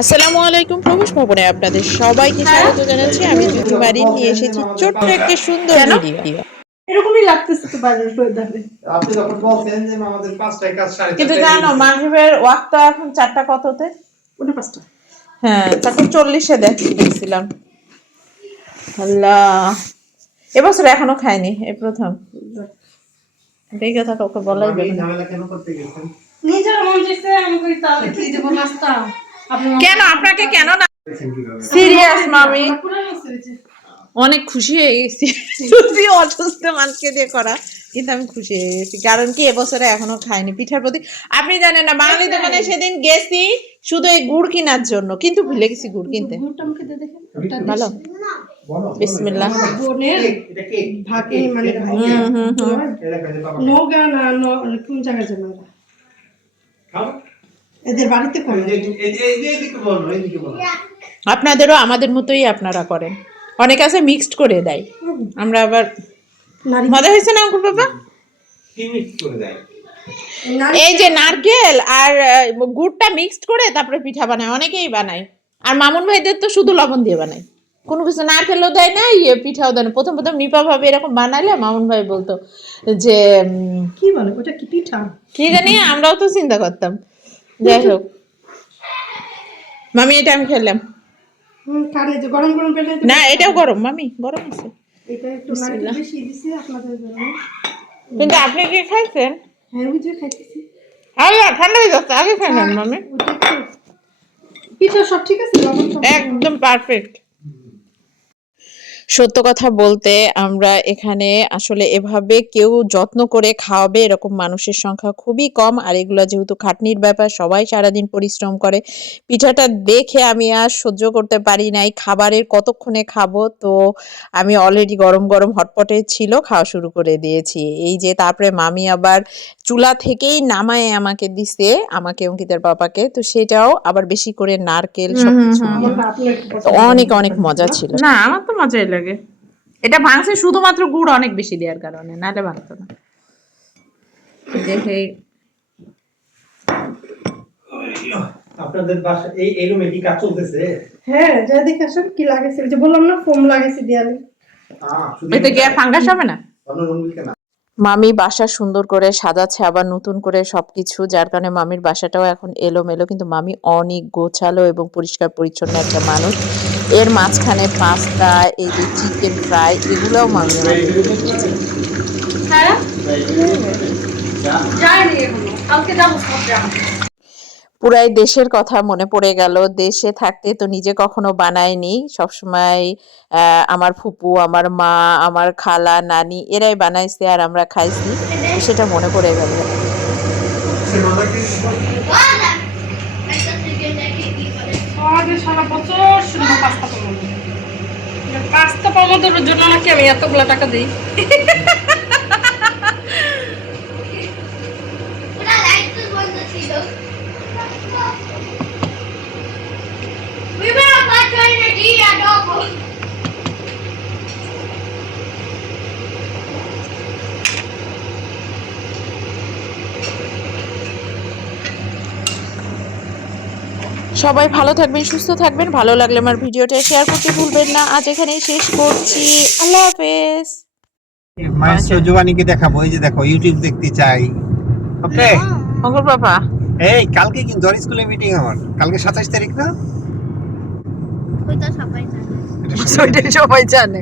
আসসালামু আলাইকুম প্রবেশ ভবনে আপনাদের সবাইকে স্বাগত জানাচ্ছি। আমি মারিন নিয়ে এসেছি ছোট্ট একটি সুন্দর ভিডিও এরকমই লাগতেছে তো বাইরের ওয়েদারে আপনি যখন বলছেন যে আমাদের পাঁচটায় কাজ সাড়ে কিন্তু জানো মাগরিবের ওয়াক্ত এখন কততে? ওটা হ্যাঁ দেখছিলাম। আল্লাহ। এবছর এখনও খাইনি এই প্রথম। এটাই কথা কাউকে বলাই যাবে ঝামেলা কেন করতে গেছেন? নিজের মন চাইছে আমি কই তাহলে কি দেবো নাস্তা? কেন? আপনাকে কেন না সিরিয়াস মামি। অনেক খুশি হয়ে গেছি। যদি অসুস্থ মানুষকে দিয়ে করা। কিন্তু আমি খুশি হয়ে গেছি। কারণ কি এবছরে এখনও খাইনি পিঠার প্রতি। আপনি জানেন না বাঙালি দোকানে সেদিন গেছি শুধু এই গুড় কেনার জন্য। কিন্তু ভুলে গেছি গুড় কিনতে। গুড়টা আমাকে দিয়ে দেখেন ওটা ভালো বিসমিল্লাহ মানে এদের বাড়িতে। আপনাদেরও আমাদের মতোই আপনারা করেন। অনেক আছে মিক্সড করে দেয়। আমরা আবার মজা হয়েছে না অঙ্কুর বাবা? কি mix করে দেয়? নারী এই যে নারকেল আর গুড়টা মিক্সড করে তারপরে পিঠা বানায়। অনেকেই বানায়। আর মামুন ভাইদের তো শুধু লবণ দিয়ে বানায়। কোনো কিছু নারকেলও দেয় না ইয়ে পিঠাও দেয় না। প্রথম প্রথম নিপা ভাবে এরকম বানাইলে মামুন ভাই বলতো যে কি বলে? ওটা কি পিঠা? কি জানি আমরাও তো চিন্তা করতাম। যাই হোক মামি এটা আমি পেলে না এটাও গরম মামি গরম আছে। কিন্তু আপনি কি খাইছেন? হ্যাঁ আল্লাহ ঠান্ডা হয়ে যাচ্ছে আগে খাইলেন মামি। ওটা পিঠা সব ঠিক আছে? একদম পারফেক্ট সত্য কথা বলতে আমরা এখানে আসলে এভাবে কেউ যত্ন করে খাওয়াবে এরকম মানুষের সংখ্যা খুবই কম। আর এগুলো যেহেতু খাটনির ব্যাপার সবাই সারাদিন পরিশ্রম করে। পিঠাটা দেখে আমি আর সহ্য করতে পারি নাই। খাবারের কতক্ষণে খাব? তো আমি অলরেডি গরম গরম হটপটে ছিল খাওয়া শুরু করে দিয়েছি। এই যে তারপরে মামি আবার চুলা থেকেই নামায় আমাকে দিছে আমাকে অঙ্কিতার বাবাকে তো সেটাও আবার বেশি করে নারকেল সবকিছু অনেক অনেক মজা ছিল। না আমার তো মজাই লাগে। এটা ভাঙছে শুধুমাত্র গুড় অনেক বেশি দেওয়ার কারণে নাহলে ভাঙতো না। দেখে আপনাদের বাসা এই এই রুমে কি কাজ চলতেছে? হ্যাঁ যা দেখে আসেন কি লাগেছে যে বললাম না ফোম লাগেছে দেয়ালে কি আর ফাঙ্গাস হবে না? অন্য রুমগুলিতে না। মামি বাসা সুন্দর করে সাজাচ্ছে আবার নতুন করে সবকিছু যার কারণে মামির বাসাটাও এখন এলোমেলো। কিন্তু মামি অনেক গোছালো এবং পরিষ্কার পরিচ্ছন্ন একটা মানুষ। এর মাঝখানে পাস্তা এই যে চিকেন ফ্রাই এগুলোও মামি হ্যাঁ? পুরাই দেশের কথা মনে পড়ে গেল। দেশে থাকতে তো নিজে কখনো বানায়নি। সবসময় আহ, আমার ফুপু আমার মা আমার খালা নানি এরাই বানাইছে আর আমরা খাইছি। সেটা মনে পড়ে গেল। পাবোদের জন্য নাকি আমি এতগুলো টাকা দিই? সবাই ভালো থাকবেন সুস্থ থাকবেন। ভালো লাগলে আমার ভিডিওটা শেয়ার করতে ভুলবেন না। আজ এখানেই শেষ করছি। আল্লাহ হাফেজ। মায়ের জোয়ানিকে দেখাবো। এই যে দেখো ইউটিউব দেখতে চাই। ওকে? অঙ্কুর বাবা। এই কালকে কিন্তু ওর স্কুলে মিটিং আমার। কালকে সাতাশ তারিখ না? ওইটা সবাই জানে। সবাই জানে।